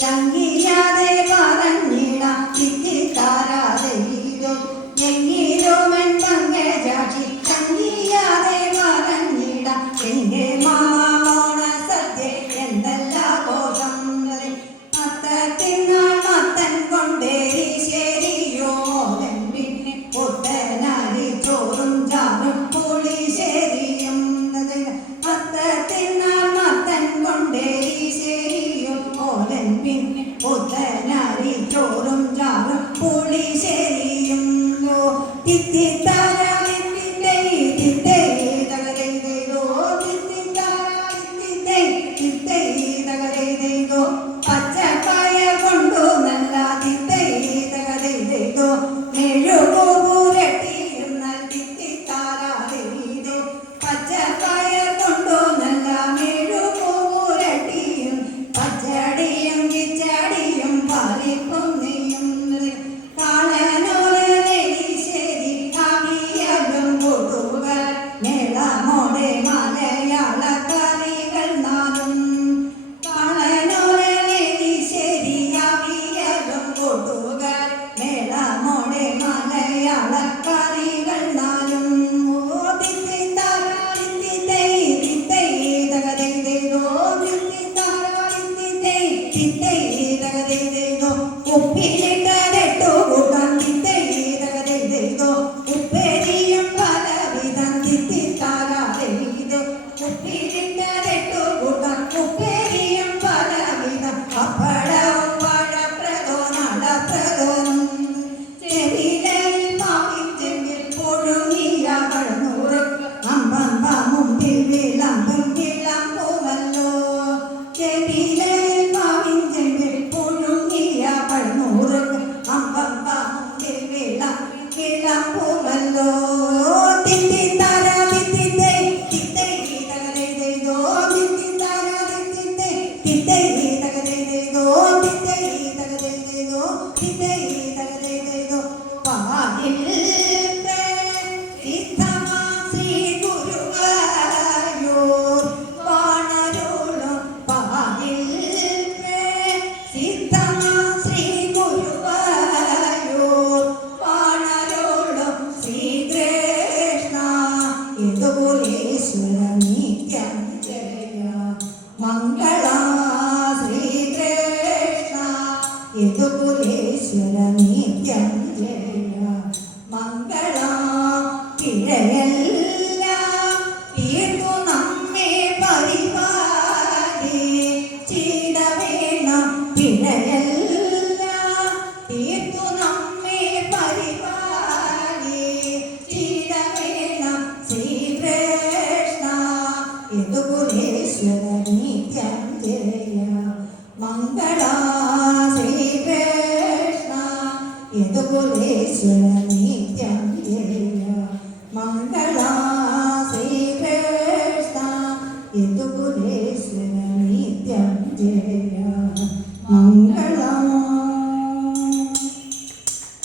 സംഗീയാതെ പറഞ്ഞിട ചിത്തിക്കാരാതെയ്തോ എങ്കിരോമൻ പങ്കജാക്ഷി സംഗീയാതെ പറഞ്ഞിട എന്റെ മാമോണ സദ്യ എന്തെല്ലാഘോഷം മത്തത്തിനാൾ മത്തൻ കൊണ്ടേരി ശരിയോ പിന്നെ പൊട്ടനാരി ചോറും ചാറും പുളിശ്ശേരിയും മത്തത്തിനാൾ മത്തൻ കൊണ്ടേരി ശരിയോ ഓലൻ പിന്നെ പൊട്ടനാരി ചോറും ചാറും പുളിശ്ശേരിയും തിത്തിത്താര പച്ചക്കായ കൊണ്ടു നല്ല തിത്തോ മെഴുകൂരട്ടിയും തിത്തിത്താരാതോ പച്ചക്കായ കൊണ്ടു നല്ല മെഴുകൂരട്ടിയും പച്ചടിയും കിച്ചടിയും പാലിപ്പും നെയ്യും കാളനോലശ്ശേരി കാവിയലും കൂട്ടുകാർ മേളമോടെ മലയാള കറികൾ നാലും കൂട്ടുകാർ മേളമോടെ മലയാള കറികൾ നാലും ഉപ്പിലിട്ടു കൂട്ടാൻ ഉപ്പേരിയും പലവിധം തിത്തിത്താരാതെയ്തോ ഉപ്പിലിട്ടു കൂട്ടാൻ ഉപ്പേരിയും പലവിധം പപ്പടവും പഴപ്രദോ നടപ്രദോനും ചെവിലയിൽ മാവിൻ ചെമ്പിൽ പുഴുങ്ങിയ കടന്നൂറ് അമ്പമ്പ മുമ്പിൽ വിളമ്പും വിളമ്പുമല്ലോ ചെവിലയിൽ മാവിൻ ചെമ്പിൽ പുഴുങ്ങിയ കടന്നൂറ് അമ്പമ്പ മുമ്പിൽ വിളമ്പുമല്ലോ തിത്തിത്താര തിത്തിത്തേ തിത്തേ തകതേതോ തിത്തിത്താര തിത്തിത്തേ തിത്തേ തകതേതോ തിത്തേ തകതേതോ തിത്തേ തകതേതോ പാലിൽ സിദ്ധമാ ശ്രീ ഗുരുവായൂർ വാണരുളും പാലിൽ സിദ്ധമാ ശ്രീ ഗുരുവായൂർ വാണരുളും ശ്രീകൃഷ്ണ യദുകുലേശ്വര നിത്യം ജയ മംഗള ശ്രീകൃഷ്ണ യദുകുലേശ്വര നിത്യം ജയ മംഗള പിഴയെല്ലാം തീർത്തു നമ്മെ പരിപാലിച്ചിടവേണ പിഴയെല്ലാം തീർത്തു നമ്മെ പരിപാലിച്ചിടവേണ ശ്രീകൃഷ്ണ യദുകുലേശ്വര നിത്യം ജയ മംഗള ശ്രീകൃഷ്ണ യദുകുലേശ്വര